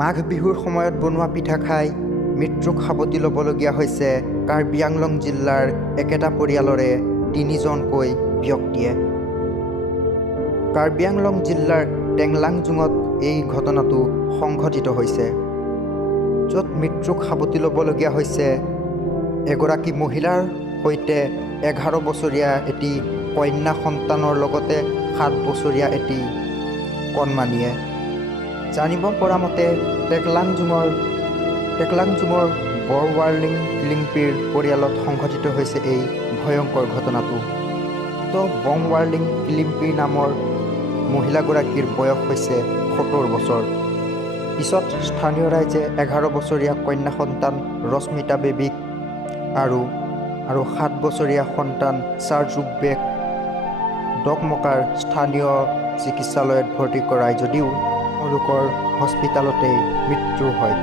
মাঘ বিহুৰ সময়ত বনোৱা পিঠা খাই মৃত্যুক সাৱটি ল'বলগীয়া হৈছে কাৰ্বি আংলং জিলাৰ একেটা পৰিয়ালৰে ৩জনকৈ ব্যক্তিয়ে। কাৰ্বি আংলং জিলাৰ টেংলাংজুঙত এই ঘটনাটো সংঘটিত হৈছে, য'ত মৃত্যুক সাৱটি ল'বলগীয়া হৈছে এগৰাকী মহিলাৰ সৈতে ১১ বছৰীয়া এটি কন্যা সন্তানৰ লগতে ৭ বছৰীয়া এটি কণমানিয়ে। জানিব পৰা মতে টেকলাংজুঙৰ বৰৱাৰ্লিং কিলিম্পিৰ পৰিয়ালত সংঘটিত হৈছে এই ভয়ংকৰ ঘটনাটো। তো বংৱাৰ্লিং কিলিম্পি নামৰ মহিলাগৰাকীৰ বয়স হৈছে ৭০ বছৰ। পিছত স্থানীয় ৰাইজে ১১ বছৰীয়া কন্যা সন্তান ৰশ্মিতা বেবীক আৰু ৭ বছৰীয়া সন্তান চাৰজুকবেক ডকমকাৰ স্থানীয় চিকিৎসালয়ত ভৰ্তি কৰায় যদিও তেওঁলোকৰ হস্পিতালতেই মৃত্যু হয়।